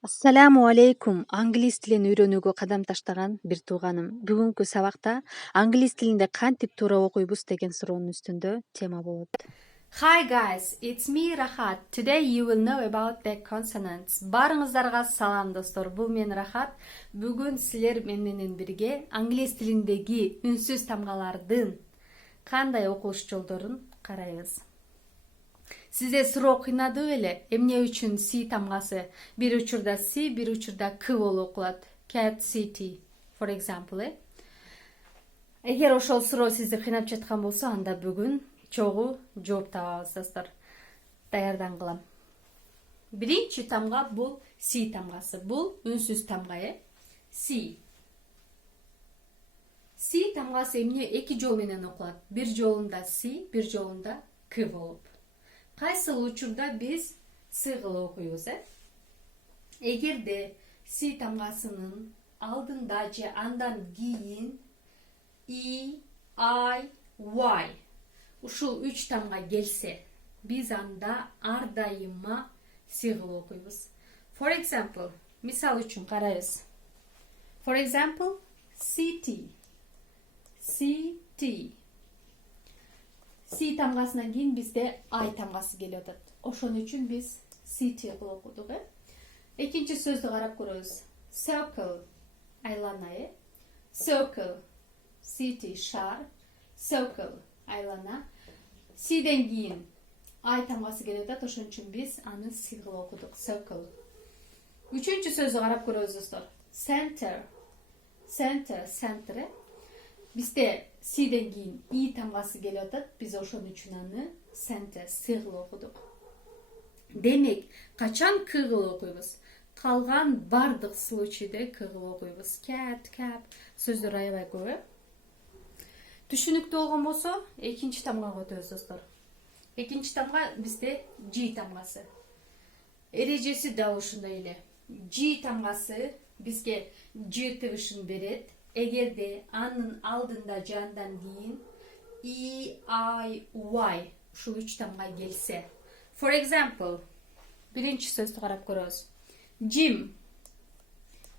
Ассаламу алейкум. Англис тилин үйрөнүүгө кадам таштаган бир тууганым. Бүгүнкү сабакта англис тилинде кантип туура окуйбуз деген суроонун үстүндө тема болот. Hi guys, it's me Rahat. Today you will know about the consonants. Барыңыздарга салам достор. Бул мен Рахат. Бүгүн силер менен бирге англис тилиндеги үнсүз тамгалардын кандай окулуш жолдорун карайбыз. Сизде суроо кыйнады беле? Эмне үчүн C тамгасы бир учурда C, бир учурда K болуп окулат? Cat city, for example. Эгер ошол суроо сизди кыйнап жаткан болсо, анда бүгүн чогуу жооп табабыз достор. Даярдангылам. Биринчи тамга бул C тамгасы. Бул үнсүз тамга, C. C тамгасы эмне эки жол менен окулат. Бир жолунда C, бир жолунда K болуп. Кайсыл учурда биз C кылып окуйбуз, Эгерде C тамгасынын алдында же андан кийин E, I, Y ушул үч тамга келсе, биз анда ар дайыма C кылып окуйбуз. For example, мисал үчүн карайбыз. For example, city. City. C тамгасынан кийин бизде I тамгасы келип атат. Ошон үчүн биз city кылып окудук, Экинчи сөздү карап көрөбүз. Circle, айлана, Circle, city, шар, circle, айлана. C'ден кийин I тамгасы келип атат, ошон үчүн биз аны C кылып окудук, circle. Үчүнчү сөздү карап көрөбүз достор. Center, center, center. Бизде C'ден кийин I тамгасы келип атат, биз ошон үчүн аны center, C кылып окудук. Демек, качан K кылып окуйбуз? Калган бардык случайда K кылып окуйбуз. Cat, cap сөздөр аябай көп, Түшүнүктүү болгон болсо, экинчи тамгага өтөбүз достор. Экинчи тамга бизде G тамгасы. Эрежеси да ушундай эле. G тамгасы бизге G тыбышын берет. Эгерде анын алдында же андан кийин E, I, Y ушул үч тамга келсе. For example, биринчи сөздү карап көрөбүз. Gym.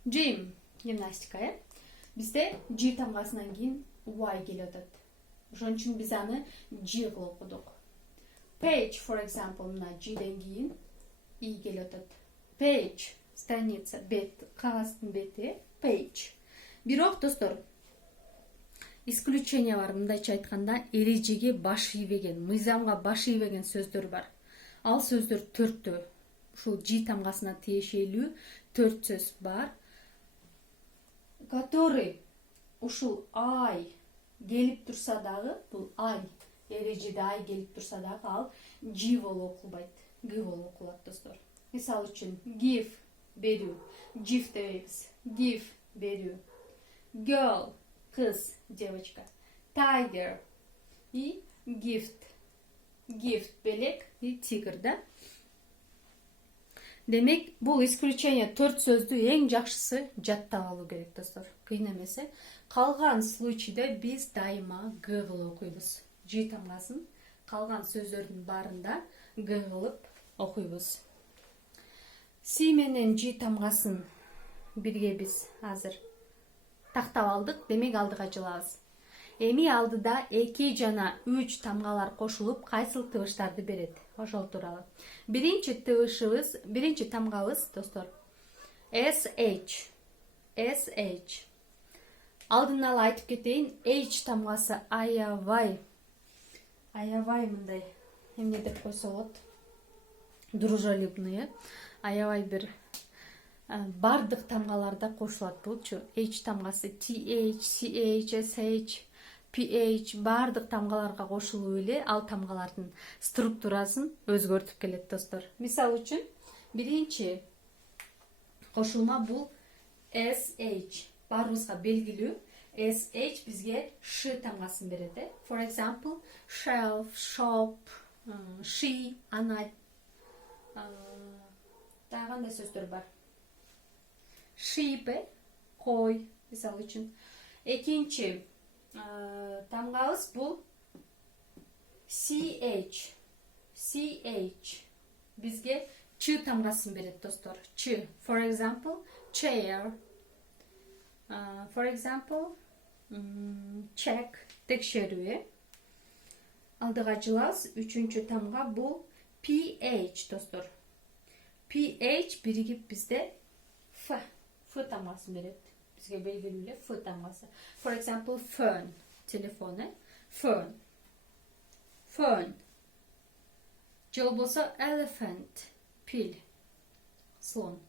Gym, гимнастика, Бизде G тамгасынан кийин Y келип атат. Ошон үчүн биз аны G кылып окудук. Page, for example, мына G'ден кийин I келип атат. Page, страница, бет, кагаздын бети, page. Бирок достор, исключение бар. Мындайча айтканда, эрежеге баш ийбеген, мыйзамга баш ийбеген сөздөр бар. Ал сөздөр 4тө. Ушул G тамгасына тиешелүү 4 сөз бар. Который ушул I келип турса дагы, бул I, эрежеде I келип турса дагы, ал G болуп окулбайт, G болуп окулат достор. Мисал үчүн, give, берүү, give дебейбиз. Give, берүү. Girl, кыз, девочка. Tiger и gift. Gift белек и тигр, да? Демек, бул исключение 4 сөздү эң жакшысы жаттап алуу керек достор. Кыйын эмес. Калган случайда биз дайыма G кылып окуйбуз. G тамгасын калган сөздөрдүн баарында G кылып окуйбуз. C менен G тамгасын бирге биз азыр тактап алдык, демек алдыга жылабыз. Эми алдыда 2 жана 3 тамгалар кошулуп кайсыл тыбыштарды берет? Ошол тууралуу. Биринчи тамгабыз достор. SH. SH. Алдын ала айтып кетейин, H тамгасы аябай. Аябай мындай эмне деп койсо болот? Дружелюбный, Аябай бир бардык тамгаларда кошулат булчу. H тамгасы TH, CH, SH, PH бардык тамгаларга кошулуп эле ал тамгалардын структурасын өзгөртүп келет достор. Мисал үчүн, биринчи кошулма бул SH. Баарыбызга белгилүү. SH бизге Ш тамгасын берет. For example, shelf, shop, she, ана. Дагы кандай сөздөр бар? Sheep, кой, мисал үчүн. Экинчи тамгабыз бул CH. CH бизге Чы тамгасын берет достор. Чы. For example, chair. For example, check. Текшерүү. Алдыга жылабыз. Үчүнчү тамга бул ph достор. ph биригип бизде f. F тамгасын берет. Бизге белгилүү эле f тамгасы. For example, phone. Телефон. Phone. Phone. Же болбосо elephant. Pil. Слон.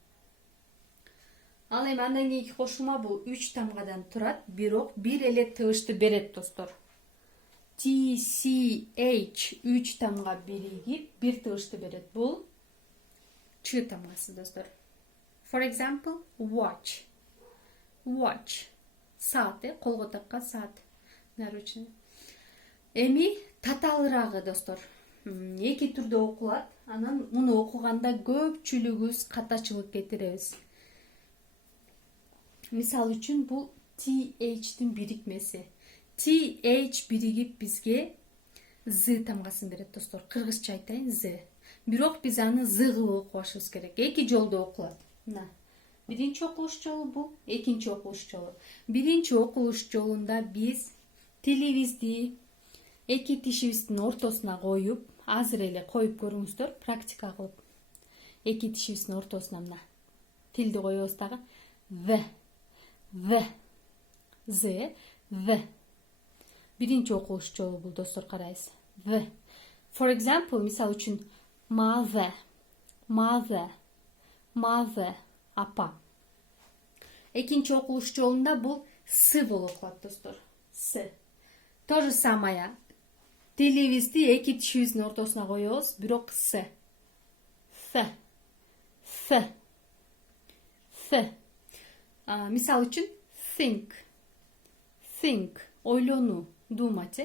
Ал эми андан кийинки кошулма бул 3 тамгадан турат, бирок бир эле тыгышты берет достор. T, C, H 3 тамга биригип бир тыгышты берет. Бул ч тамгасы достор. For example, watch. Watch. Saat, колго таккан саат. Наручный. Эми татаалырагы достор. Эки түрдө окулат. Анан муну окуганда көпчүлүгүбүз катачылык кетиребиз. Мисал үчүн бул TH'тин бирикмеси. TH биригип бизге Z тамгасын берет достор. Кыргызча айтайын Z. Бирок биз аны Z кылып окубашыбыз керек. Эки жолдо окулат. Мына. Биринчи окулуш жолу бул, экинчи окулуш жолу. Биринчи окулуш жолунда биз тилибизди эки тишибиздин ортосуна коюп, азыр эле коюп көрүңүздөр, практика кылып. Эки тишибиздин ортосуна мына. Тилди коебуз дагы. В. Z. В. Биринчи окулуш жолу бул достор, карайсыз. В. For example, мисал үчүн mother. Апа. Экинчи окулуш жолунда бул С болуп калат достор. С. То же самое. Тилибизди эки тишибиздин ортосуна коебуз, бирок С. Ф. Мисал үчүн think. Ойлонуу, думать.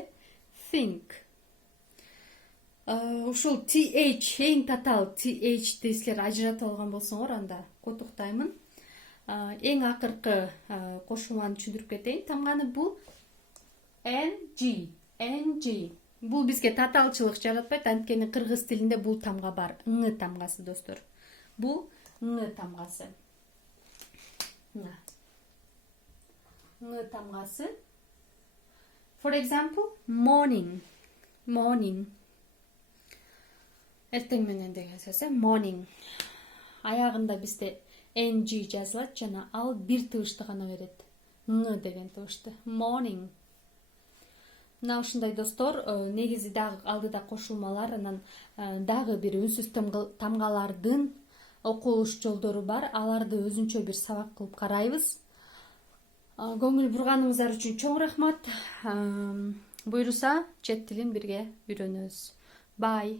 Think. Ушул TH эң татаал TH силер ажыратып алган болсоңор, анда котуктаймын. Эң акыркы кошулманы түшүндүрүп кетейин. Тамганы бул NG. Бул бизге татаалчылык жаратпайт, анткени кыргыз тилинде бул тамга бар. Ң тамгасы достор. Бул ң тамгасы. Ң тамгасы. For example, morning. Эртең менен деген сөз, morning. Аягында бизде NG жазылат жана ал бир тыгышты гана берет. Ң деген тыгышты. Morning. Мына ушундай достор, негизи дагы алдыда кошулмалар, анан дагы бир үнсүз тамгалардын окулуш жолдору бар. Аларды өзүнчө бир сабак кылып карайбыз. Көңүл бурганыңыздар үчүн чоң рахмат. Буйруса чет тилин бирге үйрөнөбүз. Bye.